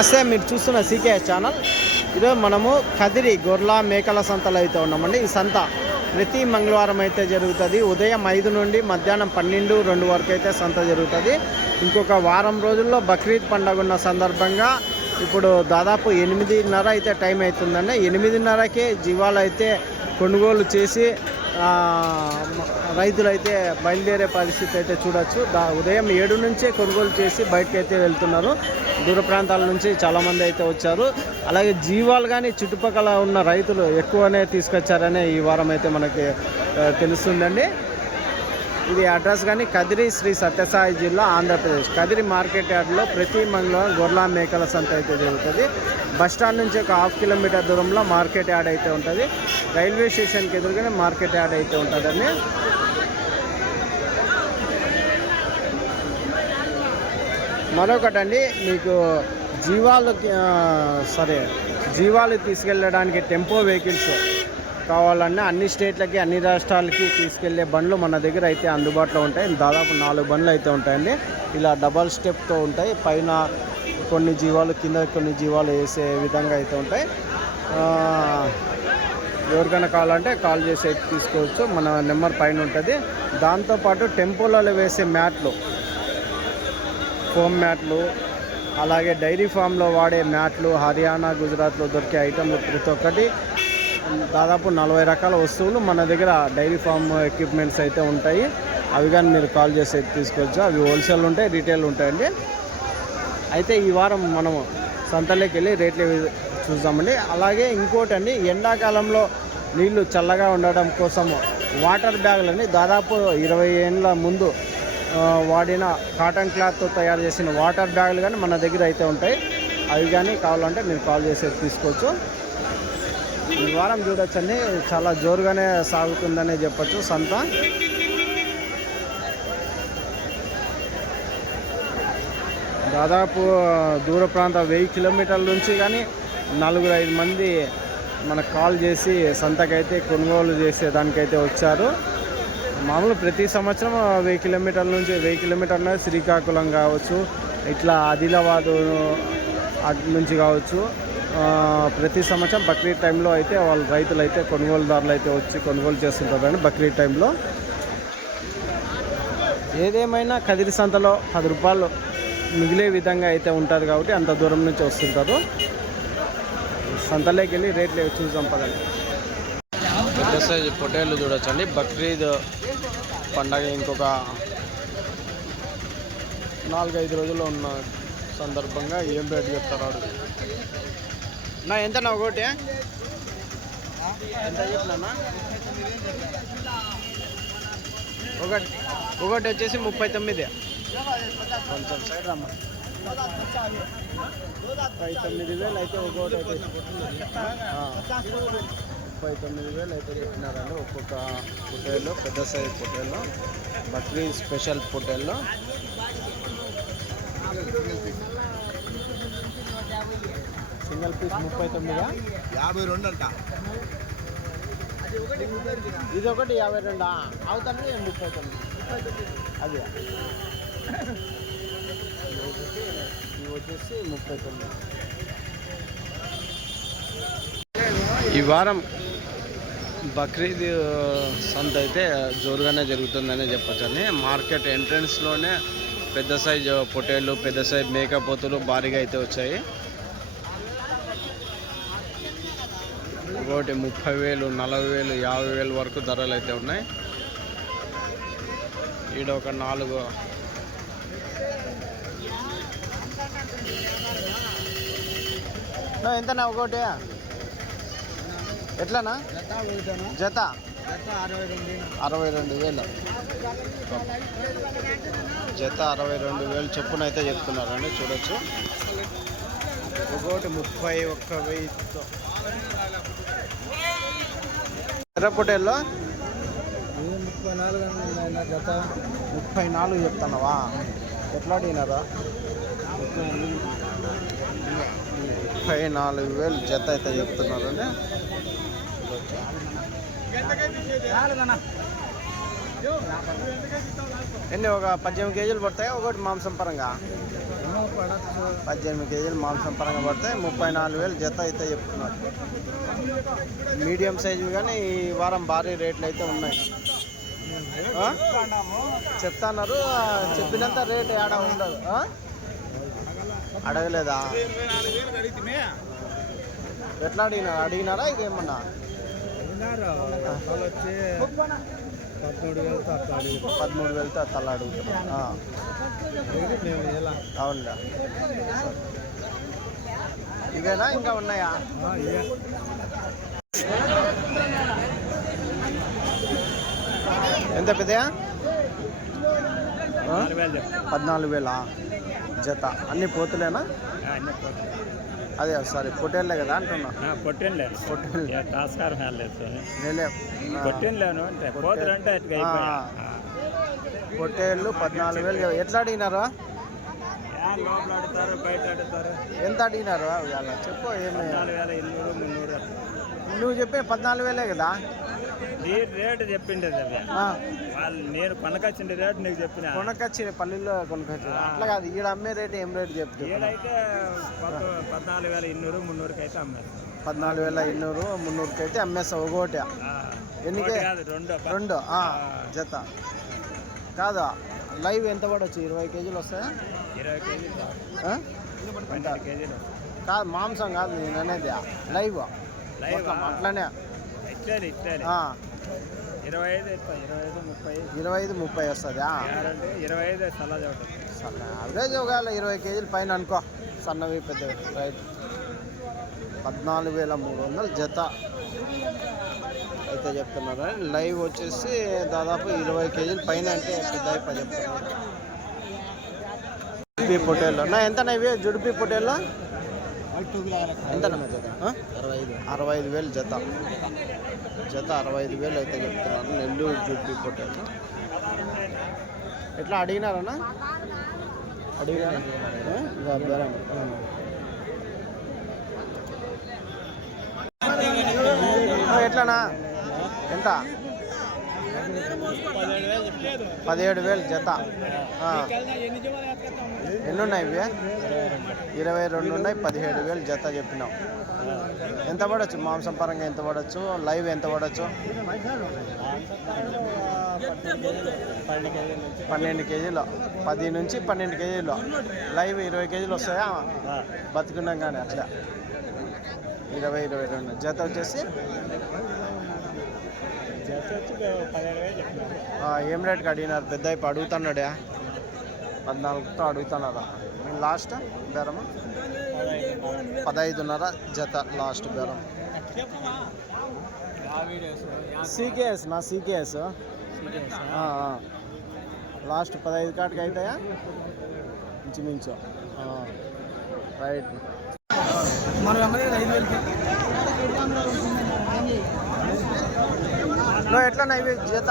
నమస్తే, మీరు చూస్తున్న సీకే ఛానల్. ఈరోజు మనము కదిరి గొర్రెల మేకల సంతలో అయితే ఉన్నామండి. ఈ సంత ప్రతి మంగళవారం అయితే జరుగుతుంది. ఉదయం 5 నుండి మధ్యాహ్నం 12-2 వరకు అయితే సంత జరుగుతుంది. ఇంకొక వారం రోజుల్లో బక్రీద్ పండుగ ఉన్న సందర్భంగా ఇప్పుడు దాదాపు 8:30 అయితే టైం అవుతుందండి. 8:30కే జీవాలు అయితే కొనుగోలు చేసి రైతులైతే బయలుదేరే పరిస్థితి అయితే చూడొచ్చు. ఉదయం 7 నుంచే కొనుగోలు చేసి బయటకు అయితే వెళ్తున్నారు. దూర ప్రాంతాల నుంచి చాలామంది అయితే వచ్చారు. అలాగే జీవాలు కానీ చుట్టుపక్కల ఉన్న రైతులు ఎక్కువనే తీసుకొచ్చారనే ఈ వారం అయితే మనకి తెలుస్తుందండి. ఇది అడ్రస్ కానీ కదిరి శ్రీ సత్యసాయి జిల్లా, ఆంధ్రప్రదేశ్. కదిరి మార్కెట్ యార్డ్లో ప్రతి మంగళవారం గొర్రెల మేకల సంత అయితే జరుగుతుంది. బస్టాండ్ నుంచి ఒక 1/2 కిలోమీటర్ దూరంలో మార్కెట్ యార్డ్ అయితే ఉంటుంది. రైల్వే స్టేషన్కి ఎదురుగానే మార్కెట్ యార్డ్ అయితే ఉంటుందండి. మరొకటండి, మీకు జీవాలు తీసుకెళ్ళడానికి టెంపో వెహికల్స్ కావాలన్నా అన్ని స్టేట్లకి అన్ని రాష్ట్రాలకి తీసుకెళ్లే బండ్లు మన దగ్గర అయితే అందుబాటులో ఉంటాయి. దాదాపు 4 బండ్లు అయితే ఉంటాయండి. ఇలా డబల్ స్టెప్తో ఉంటాయి. పైన కొన్ని జీవాలు, కింద కొన్ని జీవాలు వేసే విధంగా అయితే ఉంటాయి. ఎవరికైనా కావాలంటే కాల్ చేసి అయితే తీసుకోవచ్చు. మన నెంబర్ పైన ఉంటుంది. దాంతోపాటు టెంపోలలో వేసే మ్యాట్లు, ఫోమ్ మ్యాట్లు, అలాగే డైరీ ఫామ్లో వాడే మ్యాట్లు, హర్యానా, గుజరాత్లో దొరికే ఐటమ్లు ప్రతి ఒక్కటి దాదాపు 40 రకాల వస్తువులు మన దగ్గర డైరీ ఫామ్ ఎక్విప్మెంట్స్ అయితే ఉంటాయి. అవి కానీ మీరు కాల్ చేసి అయితే తీసుకోవచ్చు. అవి హోల్సేల్ ఉంటాయి, రీటైల్ ఉంటాయండి. అయితే ఈ వారం మనము సంతలోకి వెళ్ళి రేట్లు చూద్దామండి. అలాగే ఇంకోటి అండి, ఎండాకాలంలో నీళ్లు చల్లగా ఉండడం కోసము వాటర్ బ్యాగులని దాదాపు 20 ఏళ్ళ ముందు వాడిన కాటన్ క్లాత్తో తయారు చేసిన వాటర్ బ్యాగులు కానీ మన దగ్గర అయితే ఉంటాయి. అవి కానీ కావాలంటే మీరు కాల్ చేసి తీసుకోవచ్చు. ఈ వారం చూడొచ్చండి, చాలా జోరుగానే సాగుతుందనే చెప్పచ్చు సంత. దాదాపు దూర ప్రాంత 1000 కిలోమీటర్ల నుంచి కానీ 4-5 మంది మనకు కాల్ చేసి సంతకైతే కొనుగోలు చేసేదానికైతే వచ్చారు. మామూలు ప్రతి సంవత్సరం 1000 కిలోమీటర్ల నుంచి 1000 కిలోమీటర్ల శ్రీకాకుళం కావచ్చు, ఇట్లా ఆదిలాబాద్ అటు నుంచి కావచ్చు, ప్రతి సంవత్సరం బక్రీద్ టైంలో అయితే వాళ్ళ రైతులు అయితే కొనుగోలుదారులు అయితే వచ్చి కొనుగోలు చేస్తుంటారండి బక్రీద్ టైంలో. ఏదేమైనా కదిరి సంతలో 10 రూపాయలు మిగిలే విధంగా అయితే ఉంటుంది కాబట్టి అంత దూరం నుంచి వస్తుంటారు. సంతలోకి వెళ్ళి రేట్లు చూద్దాం పదండి. పెద్ద సైజు పొటేళ్ళు చూడొచ్చండి. బక్రీద్ పండగ ఇంకొక 4-5 రోజుల్లో ఉన్న సందర్భంగా ఏం రేటు చెప్తారు నా? ఎంత నా ఒకటి ఎంత చెప్పినా? ఒకటి వచ్చేసి 39. కొంచెం సైడ్ రమ్మ. 39,000 అయితే ఒకటి అయితే 39,000 అయితే చెప్పినారండి ఒక్కొక్క పొటేళ్ళు. పెద్ద సైజ్ పొటేళ్ళు, బక్రీద్ స్పెషల్ పొటేళ్ళు. Single piece 39. అంట. ఇది ఒకటి 52 అవుతాను. 39 అది. ఇవి వచ్చేసి 39. ఈ వారం బక్రీద్ సంత అయితే జోరుగానే జరుగుతుందనే చెప్పచ్చండి. మార్కెట్ ఎంట్రన్స్లోనే పెద్ద సైజు పొటేళ్ళు, పెద్ద సైజు మేకపోతులు భారీగా అయితే వచ్చాయి. ఒకటి 30,000, 40,000, 50,000 వరకు ధరలు అయితే ఉన్నాయి. ఈడ ఒక 4 ఎంతనా ఒకటి? ఎట్లనా జత? 62,000 జత. 62,000 చొప్పున అయితే చెప్తున్నారండి. చూడొచ్చు. ఒకటి 31,000. ఎర్ర పొటేల్లో 34 చెప్తున్నావా? ఎట్లా అడిగినారా? 34,000 జత అయితే చెప్తున్నారండి. ఎన్ని ఒక 18 కేజీలు పడతాయి ఒకటి మాంసం పరంగా? 18 కేజీలు మాంసం పరంగా పడితే 34,000 జత అయితే చెప్తున్నారు. మీడియం సైజు కానీ ఈ వారం భారీ రేట్లు అయితే ఉన్నాయి. చెప్తున్నారు, చెప్పినంత రేట్ ఏడా ఉండదు. అడగలేదా? ఎట్లా అడిగినారా ఇదేమన్నా? 13,000తో అట్లా అడుగుతున్నా. అవునులే. ఇవేనా ఇంకా ఉన్నాయా? ఎంత పెద్దయా? 14,000 జత. అన్ని పోతులేనా? అదే సారీ పొట్టేళ్ళే కదా అంటున్నా. పొట్టేళ్ళు 14,000. ఎట్లా అడిగినారు? ఎంత అడిగినారు? చెప్పు. ఏమి నువ్వు చెప్పే 14,000 కదా రేటు చెప్పిండే. నేను కొనకొచ్చిన రేటు నీకు చెప్పిన. కొనకొచ్చిన పల్లెల్లో కొనకొచ్చిన అట్లా కాదు. ఈడ అమ్మే రేటు ఏం రేటు చెప్తే? ఈడైతే 14,200, 300కి అయితే అమ్మారు. 14,200, 300కి అయితే అమ్మేస్తావు ఒకటి. ఎన్నికే? రెండు జత కాదా? లైవ్ ఎంత పడవచ్చు? 20 కేజీలు వస్తాయా? 20 కేజీలు కాదు, మాంసం కాదు నేను అనేది. లైవ్ అట్లానే 25-30 వస్తుంది. 25 సన్న యావరేజ్ ఒకవేళ 20 కేజీల పైన అనుకో. సన్నవి పెద్దవి. రైట్. 14,300 జత అయితే చెప్తున్నారు. లైవ్ వచ్చేసి దాదాపు 20 కేజీల పైన అంటే పెద్ద చెప్తున్నారు. జుడిపి పొట్టేళ్ళు ఎంతనా ఇవి? జుడిపి పొట్టేళ్ళు ఎంత? 65,000 జత. 65,000 అయితే చెప్తున్నారు. నెల్లూరు జుడిపి పొట్టేళ్ళు. ఎట్లా అడిగినారన్నా? అడిగినారా? ఎట్లానా? ఎంత? 17,000 జత. ఎన్ని ఉన్నాయి ఇవి? 22 ఉన్నాయి. 17,000 జత చెప్పినావు. ఎంత పడవచ్చు మాంసం పరంగా? ఎంత పడవచ్చు? లైవ్ ఎంత పడవచ్చు? 12 కేజీలు. 10 నుంచి 12 కేజీలు. లైవ్ 20 కేజీలు వస్తాయా? బతుకున్నాం కానీ అట్లా 20-22 జత వచ్చేసి ఏం రేట్కి అడిగినారు? పెద్ద ఇప్పుడు అడుగుతున్నాడా? 14తో అడుగుతున్నారా? నేను లాస్ట్ బేరమా 15.5 జత లాస్ట్ బేరం. సీకేఎస్ సీకేఎస్ లాస్ట్ 15 కాటికి అవుతాయా ఇంచుమించు. రైట్. ఎట్లా ఇవి జత?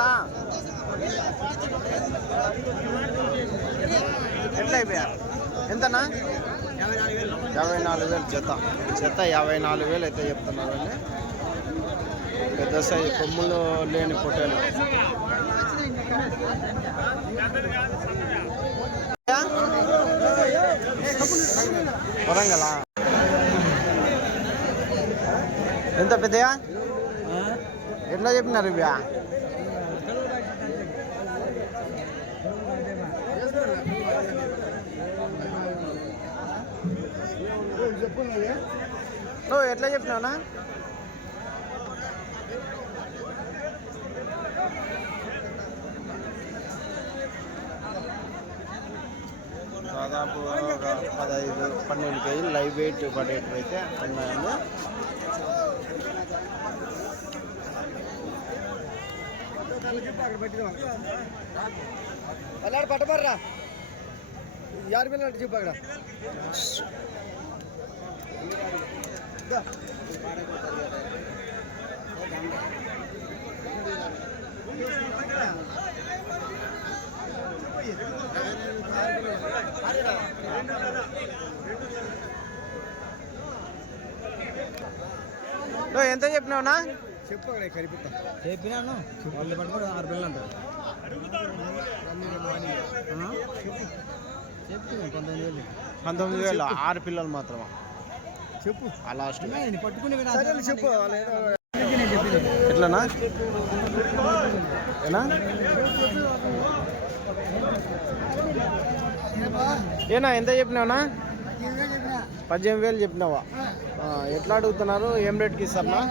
ఎట్లా అయిపోయా? ఎంతనా? 54,000 జత. 54,000 అయితే చెప్తున్నారండి. పెద్ద సైజు కొమ్ములు లేని పొట్టేలు. వరంగలా? ఎంత పెద్దయా? ఎట్లా చెప్పినారు ఇవి? నువ్వు ఎట్లా చెప్పినావునా? దాదాపు 15-12 కేజీలు లైవ్ వెయిట్ పడేటివి అయితే ఉన్నాయండి. అల్లాడు పట్టబర్రా 50,000 అంటే చెప్పు అక్కడ. నువ్వు ఎంత చెప్పినావునా? చెప్పు కరిపిస్తా. చెప్పినాను వాళ్ళు పట్టుకోడు 6 పిల్లలు అంటారు. 19,000 6 పిల్లలు మాత్రమా? చెప్పు ఆ లాస్ట్ పట్టుకుని చెప్పు ఎట్లనా ఏనా ఏనా ఎంత చెప్పినావునా? 18,000 చెప్పినావా? ఎట్లా అడుగుతున్నారు? ఏం రేట్కి ఇస్తారనా?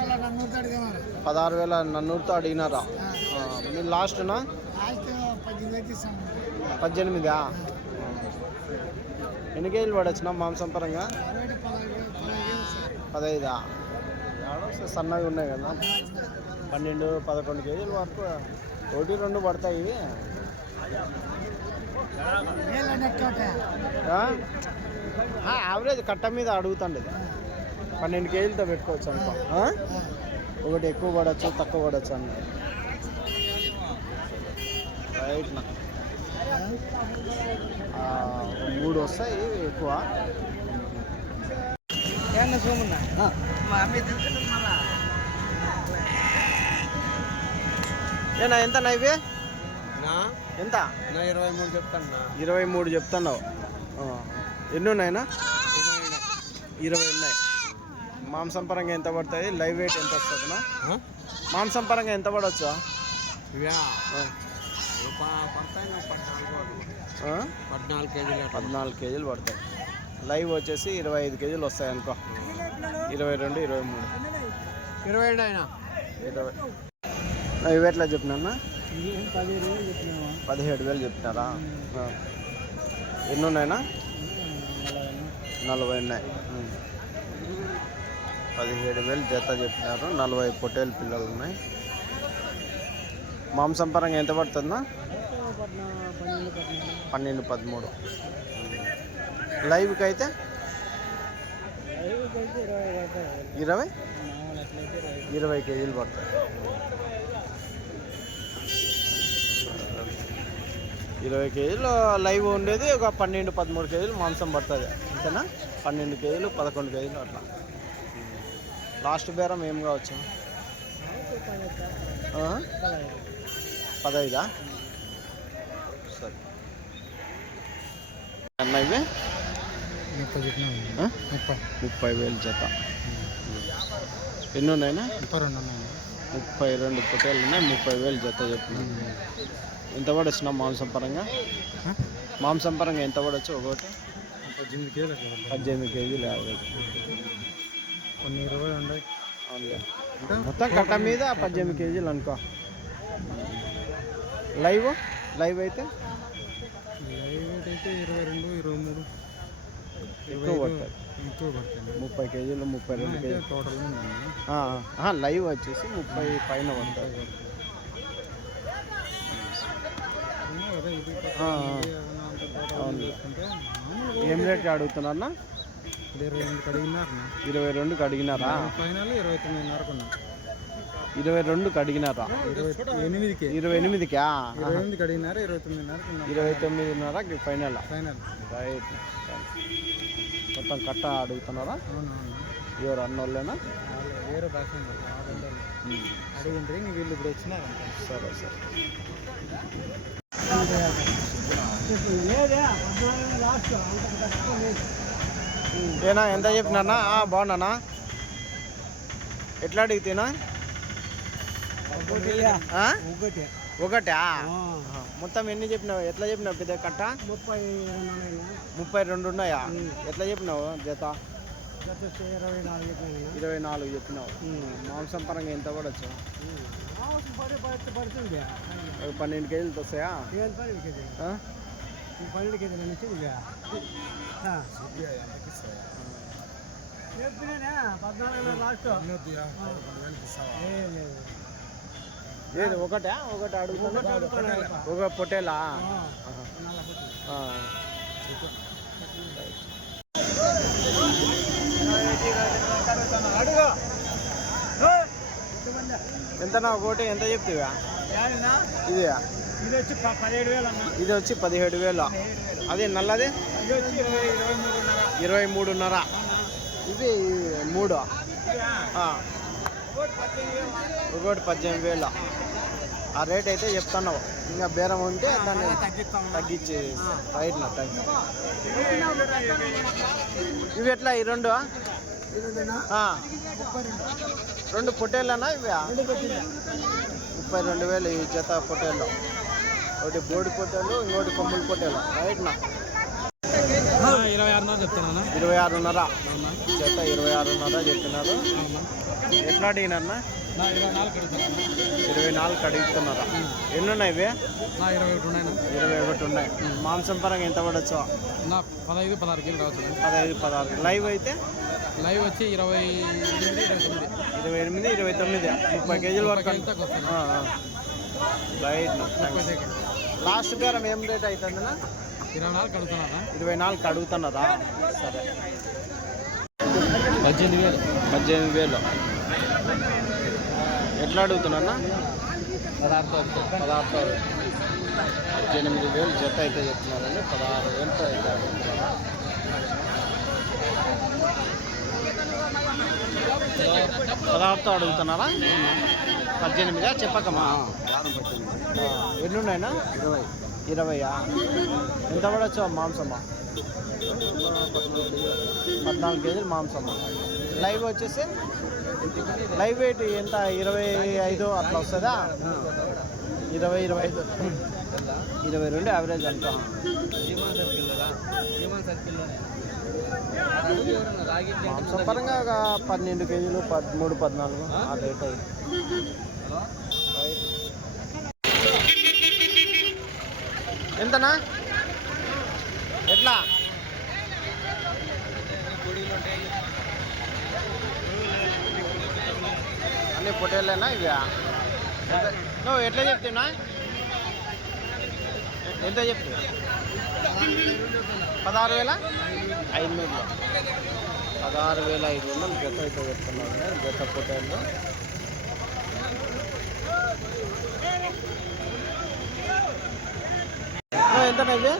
16,000 నన్నూరుతో అడిగినారా? మీరు లాస్ట్నా 18? ఎన్ని కేజీలు పడొచ్చునా మాంసం పరంగా? 15? సన్నగా ఉన్నాయి కదా, 12-11 కేజీల వరకు 1-2 పడతాయి. యావరేజ్ కట్ట మీద అడుగుతాండి, 12 కేజీలతో పెట్టుకోవచ్చు అనుకో. ఒకటి ఎక్కువ పడవచ్చు, తక్కువ పడవచ్చు అన్న. రైట్నా 3 వస్తాయి ఎక్కువ. ఏనా ఎంత ఇవి? ఎంత? 23 చెప్తాను. 23 చెప్తున్నావు. ఎన్ని ఉన్నాయినా? 20 ఉన్నాయి. మాంసం పరంగా ఎంత పడతాయి? లైవ్ వెయిట్ ఎంత వస్తుందినా? మాంసం పరంగా ఎంత పడవచ్చు? 14 కేజీలు పడతాయి. లైవ్ వచ్చేసి 25 కేజీలు వస్తాయి అనుకో. 22, 23, 22 అయినా 20. ఇవి ఎట్లా చెప్పినా? 17,000 చెప్పినారా? ఎన్ని ఉన్నాయినా? 40 ఉన్నాయి. 17,000 జత చెప్పినారు. 40 పొట్టేలు పిల్లలు ఉన్నాయి. మాంసం పరంగా ఎంత పడుతుందా? 12-13. లైవ్కి అయితే 20 కేజీలు పడతాయి. 20 కేజీలు లైవ్ ఉండేది. ఒక 12-13 కేజీలు మాంసం పడుతుంది అంతేనా? 12 కేజీలు 11 కేజీలు అట్లా. లాస్ట్ బేరం ఏం కావచ్చు? 15? సరే అన్న. ఇవి 30,000 జత. ఎన్ని ఉన్నాయినా? 32 పొట్టేలు ఉన్నాయి. 30,000 జత చెప్పిన. ఎంత పడొచ్చున్నా మాంసం పరంగా? మాంసం పరంగా ఎంత పడవచ్చు? ఒకటి 18 కేజీలు యావరేజ్. కొన్ని 20 ఉన్నాయి. మొత్తం కట్ట మీద 18 కేజీలు అనుకో. లైవ్ అయితే 22, 23 ఎక్కువ పడుతుంది. 30 కేజీలు 32 కేజీలు టోటల్. లైవ్ వచ్చేసి 30 పైన పడుతుంది. ఏం రేట్ అడుగుతున్నారన్నా? 22కి అడిగినారా? 22కి అడిగినారా? 28కి అడిగినారు. 29.5కి ఫైనల్. రైట్. మొత్తం కట్ట అడుగుతున్నారా? ఎవరు అన్నోళ్ళేనా? వేరే భాష అడిగింది. వీళ్ళు ఇప్పుడు వచ్చినారు. సరే సరే. ఏనా ఎంత చెప్పినా? బాగున్నానా? ఎట్లా అడిగితేనా? ఒకటా? మొత్తం ఎన్ని చెప్పినావు? ఎట్లా చెప్పినావు? పెద్ద కట్ట 32 ఉన్నాయా? ఎట్లా చెప్పినావు జత? 24 చెప్పినావు. మాంసం పరంగా ఎంత పడవచ్చు? 12 కేజీలతో వస్తాయా? 12 కేజీల నుంచి లేదు ఒకటి అడుగుతున్నా. ఒక పొట్టేలా? ఎంతనా ఒకటి? ఎంత చెప్తావా? ఇది వచ్చి 17,000. అదే నల్లది 23.5. ఇది 3. ఒకటి 18,000. ఆ రేట్ అయితే చెప్తున్నావు. ఇంకా బేరం ఉంటే దాన్ని తగ్గించి రైట్ నా తగ్గి. ఇవి ఎట్లా ఈ రెండు? రెండు పొట్టేళ్ళనా ఇవి? 32,000 ఈ జత పొట్టేళ్ళు. ఒకటి బోడి పొట్టేలు, ఇంకోటి కొమ్ముల పొట్టేలు. రైట్ నా 26 చెప్తాను. 26.5 జత 26.5 చెప్తున్నారు. ఎట్లా అడిగినారన్నా? 24 అడుగుతున్నారా? ఎన్ని ఉన్నాయి ఇవి? 21 ఉన్నాయి. మాంసం పరంగా ఎంత పడచ్చు? 15-16 కేజీలు రావచ్చు. 15-16. లైవ్ అయితే లైవ్ వచ్చి 28-29 30 కేజీల వరకు. రైట్. లాస్ట్ బేరం ఏం రేట్ అవుతుందన్నా? 24 అడుగుతున్నారా? 24 అడుగుతున్నారా? సరే. 18,000. ఎట్లా అడుగుతున్నా? 16,000. 18,000 జత అయితే చెప్తున్నారండి. 16,000 అయితే అడుగుతున్నారా? 16తో అడుగుతున్నారా? 18 చెప్పకమ్మా. ఎన్ని ఉన్నాయినా? 20. ఎంత పడచ్చు మాంసమ్మా? 14 కేజీలు మాంసమ్మా. లైవ్ వచ్చేసి లైవ్ వెయిట్ ఎంత? 25 అట్లా వస్తుందా? 20-25 22 యావరేజ్ అంతా. మాంసం పరంగా ఒక 12 కేజీలు 13-14 ఆ రేట్ అయింది. ఎంతనా? ఎట్లా? అన్ని పొట్టేళ్ళేనా ఇవి? నువ్వు ఎట్లా చెప్తున్నా? ఎంత చెప్తు? 16,500. 16,500 జత అయితే చెప్తున్నాను. జత పొట్టేళ్ళు. ఎంతనా ఇది?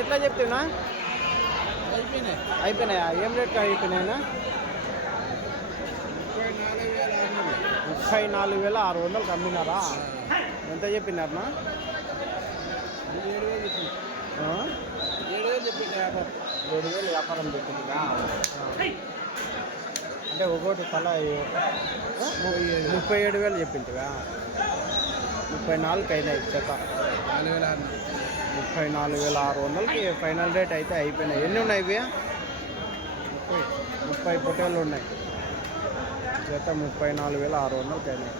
ఎట్లా చెప్తున్నా? అయిపోయినాయా? ఏం రేట్ అయిపోయినాయినా? 34,600 అమ్మినారా? ఎంత చెప్పినారనా? 7,000 వ్యాపారం చెప్పిందిగా. అంటే ఒకటి తల 37,000 చెప్పిందిగా. 34 అయినాయి జత. 34,600కి ఫైనల్ రేట్ అయితే అయిపోయినాయి. ఎన్ని ఉన్నాయి ఇవి? 30 పొట్టేళ్ళు ఉన్నాయి. జత 34,600కి అయినాయి.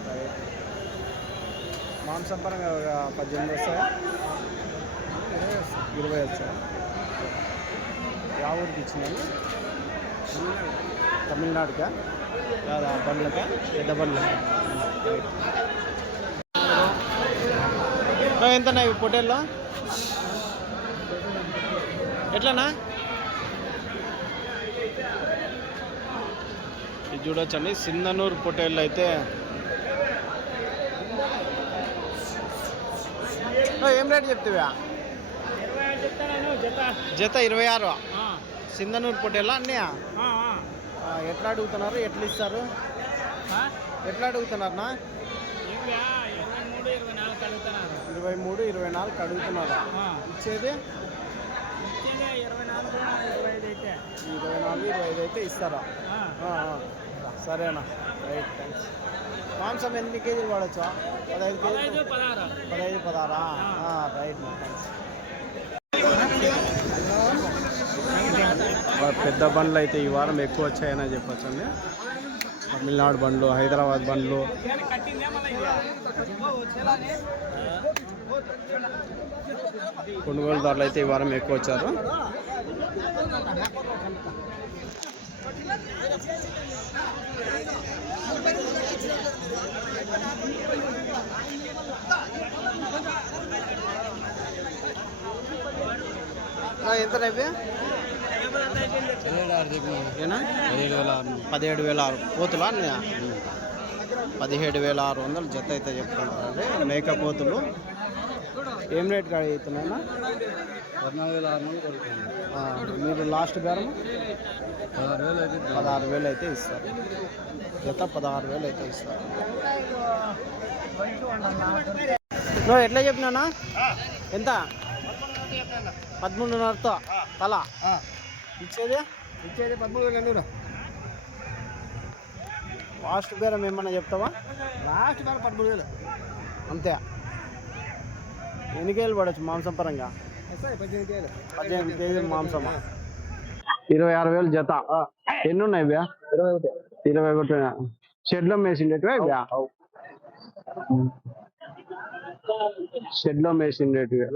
మాంసం పరంగా 18 వస్తాయా? 20 వచ్చాయి. యా ఊరికి ఇచ్చినాను? తమిళనాడుకా? కాదా బండ్లకా? పెద్ద బండ్లకా? ఎంతనా ఇవి పొట్టేళ్ళు? ఎట్లనా? ఇది చూడొచ్చండి సింధనూరు పొట్టేళ్ళు అయితే. ఏం రేట్ చెప్తావా? జత 26. సింధనూరు పొట్టేళ్ళ అన్నీ? ఎట్లా అడుగుతున్నారు? ఎట్లా ఇస్తారు? ఎట్లా అడుగుతున్నారన్నా? 23-24 అడుగుతున్నారా? ఇచ్చేది 24-25 అయితే ఇస్తారా? సరేనా. రైట్. థ్యాంక్స్. మాంసం ఎన్ని కేజీలు పడచ్చా? 15 కేజీలు? 15-16. రైట్ నా. థ్యాంక్స్. పెద్ద బండ్లు అయితే ఈ వారం ఎక్కువ వచ్చాయని చెప్పొచ్చండి. తమిళనాడు బండ్లు, హైదరాబాద్ బండ్లు. కొనుగోలుదారులు అయితే ఈ వారం ఎక్కువ వచ్చారు. ఎంత రేపే? 17,600 పోతులా? 17,600 జత అయితే చెప్తున్నారు. అంటే మేక పోతులు. ఏం రేట్ అవుతున్నాయన్నా? 14,600. మీరు లాస్ట్ బేరం 16,000 అయితే 16,000 అయితే ఇస్తారు. జత 16,000 అయితే ఇస్తారు. నువ్వు ఎట్లా చెప్పినానా? ఎంత? 13,500తో తల ఇచ్చేది 13,200. లాస్ట్ బేరం ఏమన్నా చెప్తావా? లాస్ట్ బేరం 13,000. అంతే. ఎన్ని కేజీలు పడవచ్చు మాంసం పరంగా? 18 కేజీలు మాంసమా? 26,000 జత. ఎన్ని ఉన్నాయి ఇవ్యా? 21 షెడ్లో మేసిండేటివా ఇవ్యా? షెడ్లో మేసిండేటివి.